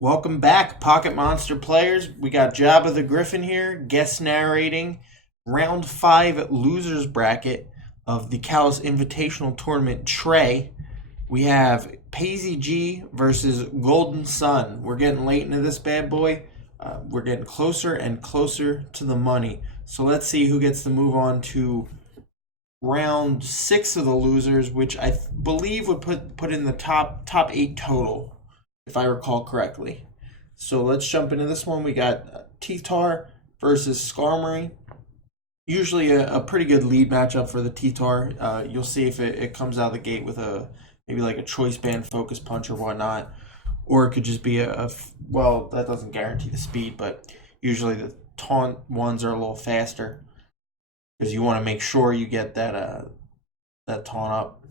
Welcome back, Pocket Monster players. We got JabbaTheGriffin here, guest narrating round 5 losers bracket of the CALLOUS Invitational Tournament Trey. We have Paisy G versus Golden Sun. We're getting late into this bad boy. We're getting closer and closer to the money. So let's see who gets to move on to round 6 of the losers, which I believe would put in the top 8 total, if I recall correctly. So let's jump into this one. We got T-Tar versus Skarmory. Usually a pretty good lead matchup for the T-Tar. You'll see if it comes out of the gate with maybe like a choice band focus punch or whatnot. Or it could just be well, that doesn't guarantee the speed, but usually the taunt ones are a little faster because you want to make sure you get that taunt up.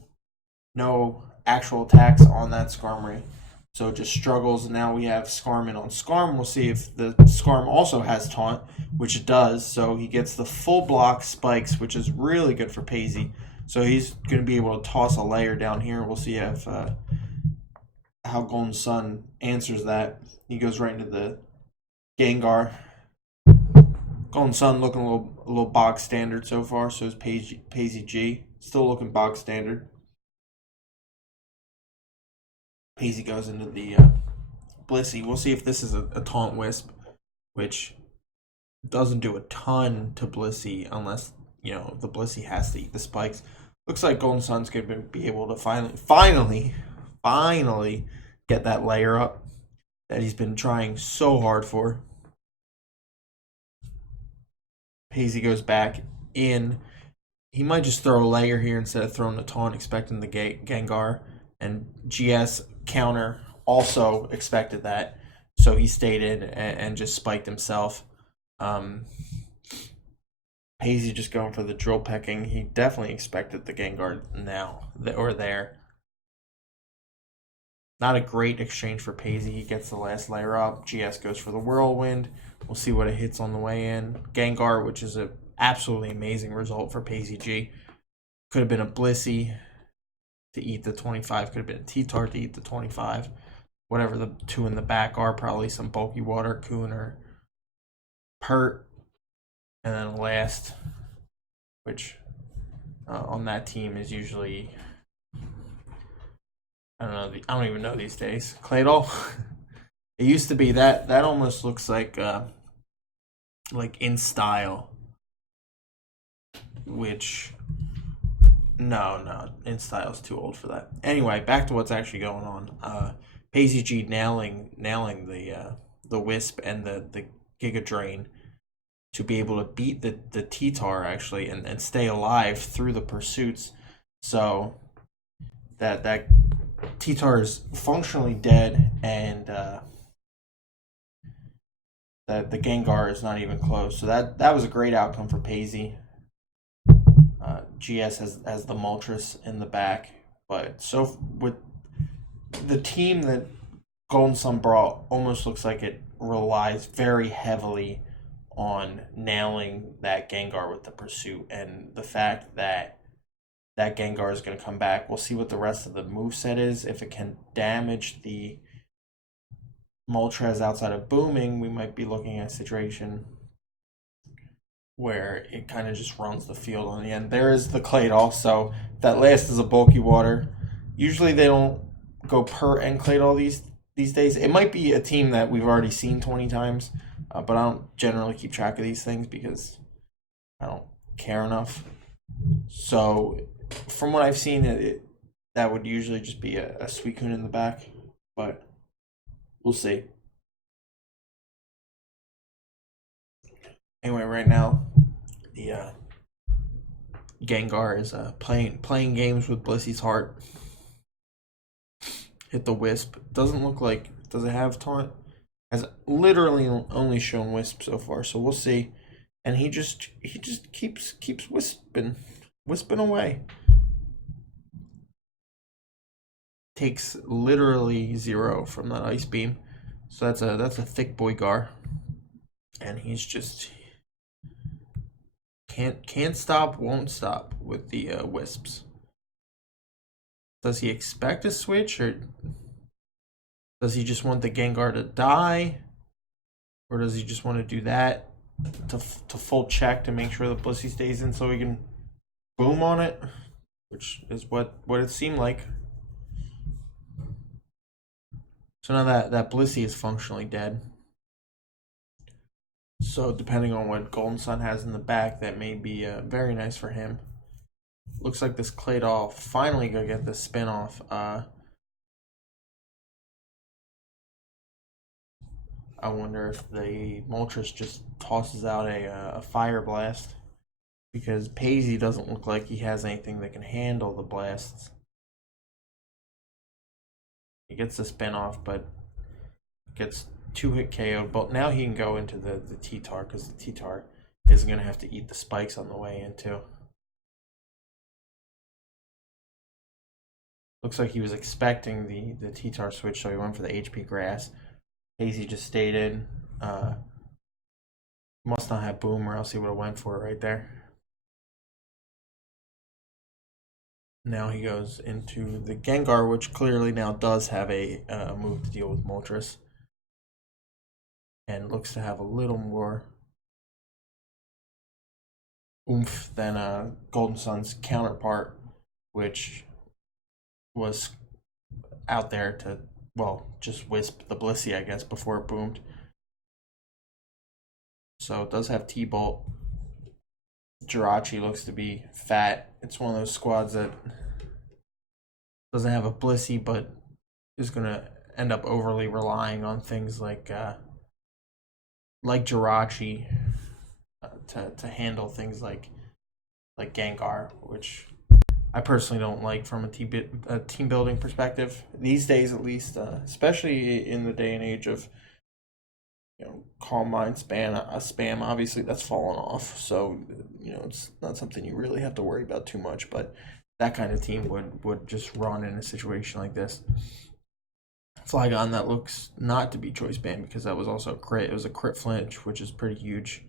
No actual attacks on that Skarmory. So it just struggles, and now we have Skarm in on Skarm. We'll see if the Skarm also has taunt, which it does. So he gets the full block spikes, which is really good for Paisy. So he's going to be able to toss a layer down here. We'll see if how Golden Sun answers that. He goes right into the Gengar. Golden Sun looking a little box standard so far. So is Paisy G. Still looking box standard. Paisy goes into the Blissey. We'll see if this is a taunt wisp, which doesn't do a ton to Blissey unless, the Blissey has to eat the spikes. Looks like Golden Sun's going to be able to finally get that layer up that he's been trying so hard for. Paisy goes back in. He might just throw a layer here instead of throwing the taunt, expecting the Gengar. And GS counter also expected that, so he stayed in and just spiked himself. Paisy just going for the drill pecking. He definitely expected the Gengar now or there. Not a great exchange for Paisy. He gets the last layer up. GS goes for the Whirlwind. We'll see what it hits on the way in. Gengar, which is an absolutely amazing result for Paisy G. Could have been a Blissey to eat the 25. Could have been a T-Tar to eat the 25. Whatever the two in the back are, probably some Bulky Water, Coon, or Pert. And then last, which on that team is usually, I don't even know these days. Claydol. It used to be that almost looks like in style, which no, in style's too old for that. Anyway, back to what's actually going on. Paisy G nailing the Wisp and the Giga Drain to be able to beat the T-Tar actually and stay alive through the pursuits. So that T-Tar is functionally dead, and that the Gengar is not even close. So that was a great outcome for Paisy. GS has the Moltres in the back, but so with the team that Golden Sun brought, almost looks like it relies very heavily on nailing that Gengar with the pursuit, and the fact that Gengar is going to come back. We'll see what the rest of the moveset is. If it can damage the Moltres outside of booming, we might be looking at a situation where it kind of just runs the field on the end. There is the Claydol, so that last is a Bulky Water. Usually they don't go per and Claydol these days. It might be a team that we've already seen 20 times, but I don't generally keep track of these things because I don't care enough. So from what I've seen, that would usually just be a Suicune in the back, but we'll see. Anyway, right now the Gengar is playing games with Blissey's heart. Hit the Wisp. Doesn't look like, does it have taunt? Has literally only shown Wisp so far, so we'll see. And he just keeps wisping away. Takes literally 0 from that Ice Beam. So that's a thick boy Gar. And he's just can't stop, won't stop with the Wisps. Does he expect a switch, or Does he just want the Gengar to die? Or does he just want to do that to full check to make sure the Blissey stays in so he can boom on it? Which is what it seemed like. So now that Blissey is functionally dead. So depending on what Golden Sun has in the back, that may be very nice for him. Looks like this Claydol finally gonna get the spin off. I wonder if the Moltres just tosses out a Fire Blast, because Paisy doesn't look like he has anything that can handle the blasts. He gets the spin off, but gets 2-hit KO. But now he can go into the T-Tar, because the T-Tar isn't going to have to eat the spikes on the way in, too. Looks like he was expecting the T-Tar switch, so he went for the HP Grass. Hazy just stayed in. Must not have Boom, or else he would have went for it right there. Now he goes into the Gengar, which clearly now does have a move to deal with Moltres. And looks to have a little more oomph than Golden Sun's counterpart, which was out there to, well, just wisp the Blissey, I guess, before it boomed. So it does have T-Bolt. Jirachi looks to be fat. It's one of those squads that doesn't have a Blissey, but is going to end up overly relying on things like Jirachi to handle things like Gengar, which I personally don't like from a team building perspective these days, at least, especially in the day and age of Calm Mind spam. Obviously, that's fallen off, so it's not something you really have to worry about too much. But that kind of team would just run in a situation like this. Flygon, that looks not to be choice banned, because that was also a crit. It was a crit flinch, which is pretty huge.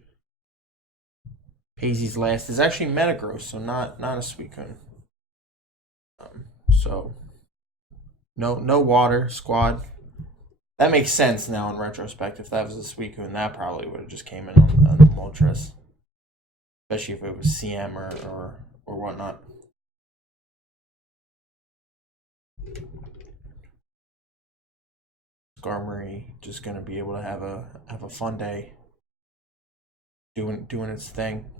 Paisy's last is actually Metagross, so not a Suicune. So no water squad. That makes sense now in retrospect. If that was a Suicune, that probably would have just came in on the Moltres, especially if it was CM or whatnot. Skarmory just gonna be able to have a fun day doing its thing.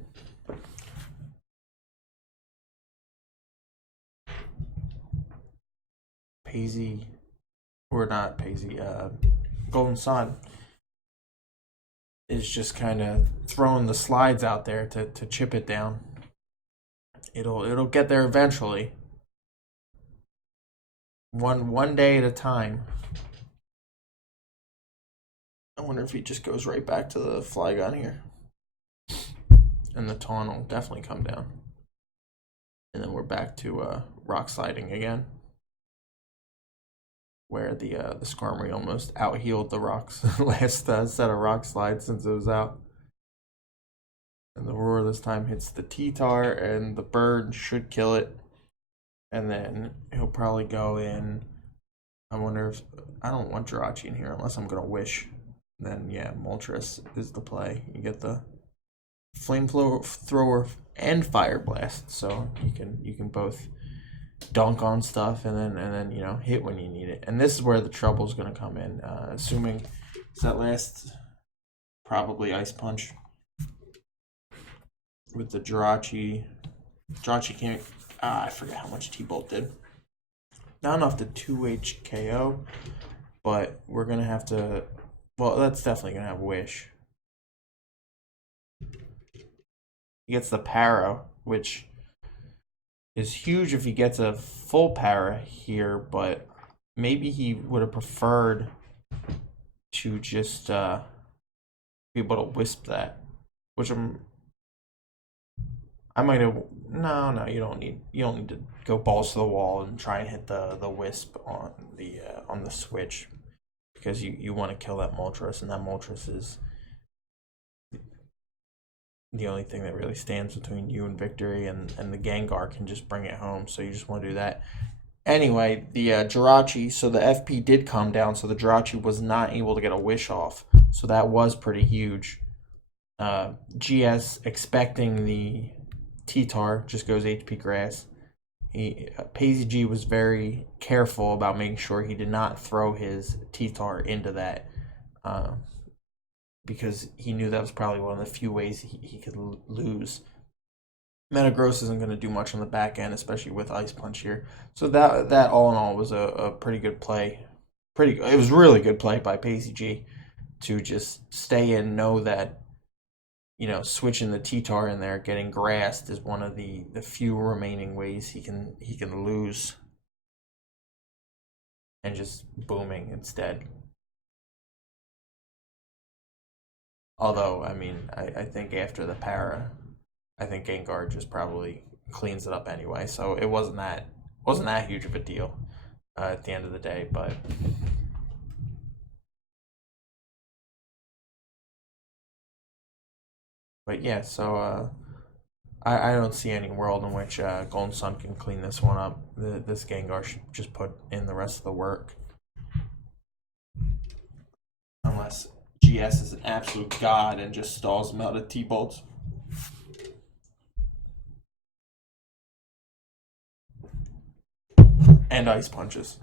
Paisy, or not Paisy, Golden Sun is just kind of throwing the slides out there to chip it down. It'll get there eventually. One day at a time. I wonder if he just goes right back to the Flygon here. And the taunt will definitely come down. And then we're back to rock sliding again, where the Skarmory almost out-healed the rocks last set of rock slides since it was out. And the roar this time hits the T-Tar, and the bird should kill it. And then he'll probably go in. I wonder if, I don't want Jirachi in here unless I'm gonna wish. Then yeah, Moltres is the play. You get the Flamethrower and Fire Blast, so you can both dunk on stuff and then hit when you need it. And this is where the trouble's gonna come in. Assuming it's that last, probably Ice Punch with the Jirachi. Jirachi can't. I forget how much T-Bolt did. Not enough to 2H KO, but we're gonna have to. Well, that's definitely gonna have Wish. He gets the Para, which is huge if he gets a full Para here, but maybe he would have preferred to just be able to Wisp that, which I might have. No, you don't need to go balls to the wall and try and hit the Wisp on the switch, because you want to kill that Moltres, and that Moltres is the only thing that really stands between you and victory, and the Gengar can just bring it home. So you just want to do that. Anyway, the Jirachi, so the FP did come down, so the Jirachi was not able to get a wish off. So that was pretty huge. GS expecting the T-Tar just goes HP grass. Paisy G was very careful about making sure he did not throw his T-Tar into that, because he knew that was probably one of the few ways he could lose. Metagross isn't going to do much on the back end, especially with Ice Punch here. So that all in all was a pretty good play. It was really good play by Paisy G to just stay in, know that, switching the T-Tar in there, getting grassed is one of the few remaining ways he can lose, and just booming instead. Although, I mean, I think after the para, I think Gengar just probably cleans it up anyway. So it wasn't that huge of a deal at the end of the day, but yeah. So I don't see any world in which Golden Sun can clean this one up. This Gengar should just put in the rest of the work, unless GS is an absolute god and just stalls him out of T-bolts. And ice punches.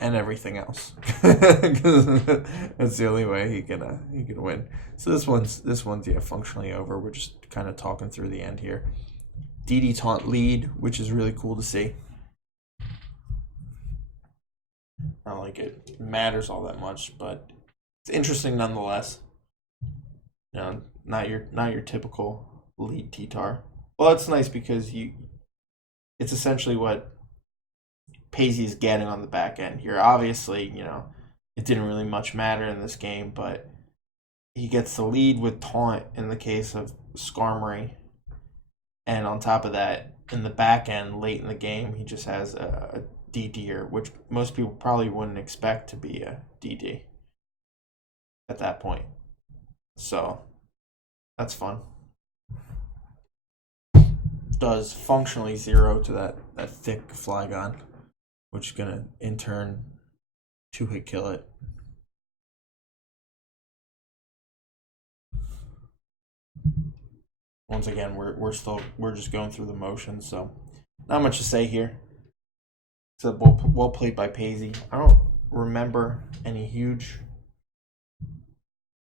And everything else. That's the only way he can win. So this one's functionally over. We're just kind of talking through the end here. DD taunt lead, which is really cool to see. Not like it matters all that much, but it's interesting nonetheless. Not your typical lead T-Tar. Well, it's nice because it's essentially what Paisy is getting on the back end here. Obviously, it didn't really much matter in this game, but he gets the lead with taunt in the case of Skarmory, and on top of that, in the back end, late in the game, he just has a DDer, which most people probably wouldn't expect to be a DD at that point. So that's fun. Does functionally 0 to that thick Flygon, which is going to, in turn, 2-hit kill it. Once again, we're just going through the motions, so not much to say here. So well played by Paisy. I don't remember any huge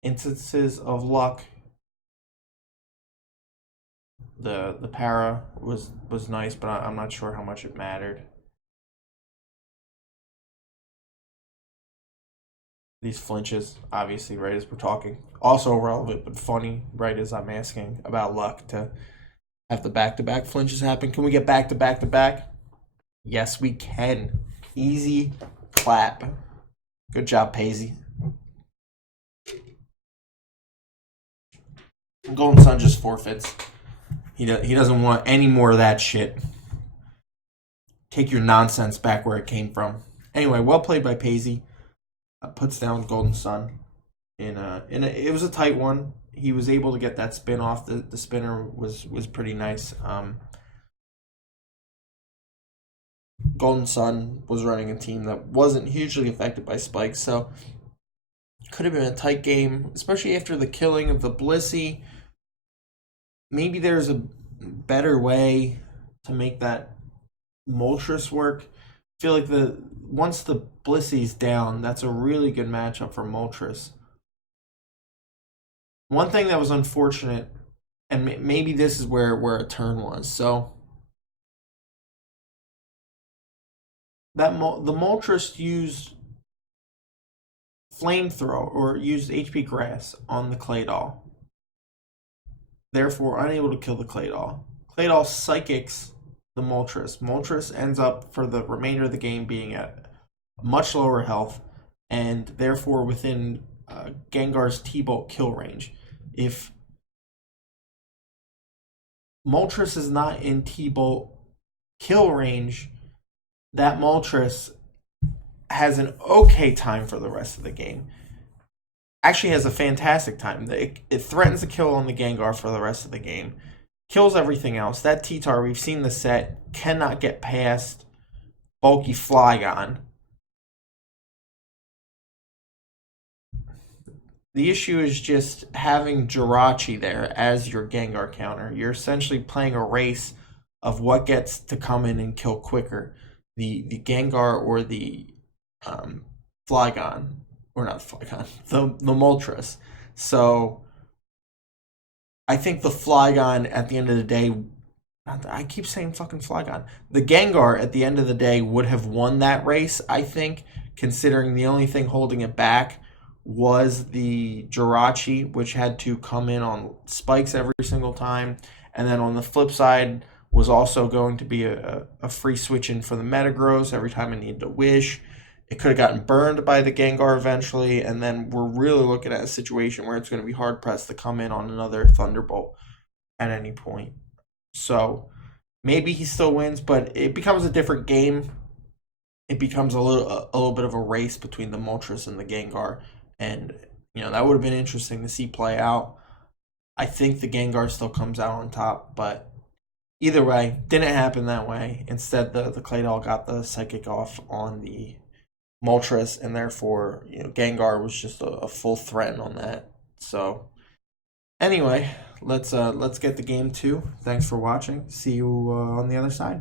instances of luck. The para was nice, but I'm not sure how much it mattered. These flinches, obviously, right as we're talking, also relevant but funny, right as I'm asking about luck to have the back-to-back flinches happen. Can we get back-to-back-to-back? Yes, we can. Easy clap. Good job, Paisy. Golden Sun just forfeits. He doesn't want any more of that shit. Take your nonsense back where it came from. Anyway, well played by Paisy. Puts down Golden Sun. It was a tight one. He was able to get that spin off. The spinner was pretty nice. Golden Sun was running a team that wasn't hugely affected by spikes, so could have been a tight game, especially after the killing of the Blissey. Maybe there's a better way to make that Moltres work. I feel like once the Blissey's down, that's a really good matchup for Moltres. One thing that was unfortunate, and maybe this is where a turn was, so that the Moltres used Flamethrower or used HP Grass on the Claydol, therefore unable to kill the Claydol. Claydol psychics the Moltres. Moltres ends up for the remainder of the game being at much lower health and therefore within Gengar's T-Bolt kill range. If Moltres is not in T-Bolt kill range, that Moltres has an okay time for the rest of the game. Actually has a fantastic time. It threatens to kill on the Gengar for the rest of the game. Kills everything else. That T-Tar, we've seen the set, cannot get past bulky Flygon. The issue is just having Jirachi there as your Gengar counter. You're essentially playing a race of what gets to come in and kill quicker, the Gengar or the um, Flygon, or not Flygon, the Moltres. So I think the Flygon at the end of the day, I keep saying fucking Flygon. The Gengar at the end of the day would have won that race, I think, considering the only thing holding it back was the Jirachi, which had to come in on spikes every single time. And then on the flip side was also going to be a free switch in for the Metagross every time it needed to wish. It could have gotten burned by the Gengar eventually, and then we're really looking at a situation where it's going to be hard pressed to come in on another Thunderbolt at any point. So maybe he still wins, but it becomes a different game. It becomes a little bit of a race between the Moltres and the Gengar, and that would have been interesting to see play out. I think the Gengar still comes out on top, but either way, didn't happen that way. Instead, the Claydol got the Psychic off on the Moltres, and therefore, Gengar was just a full threat on that. So anyway, let's get the game 2. Thanks for watching. See you on the other side.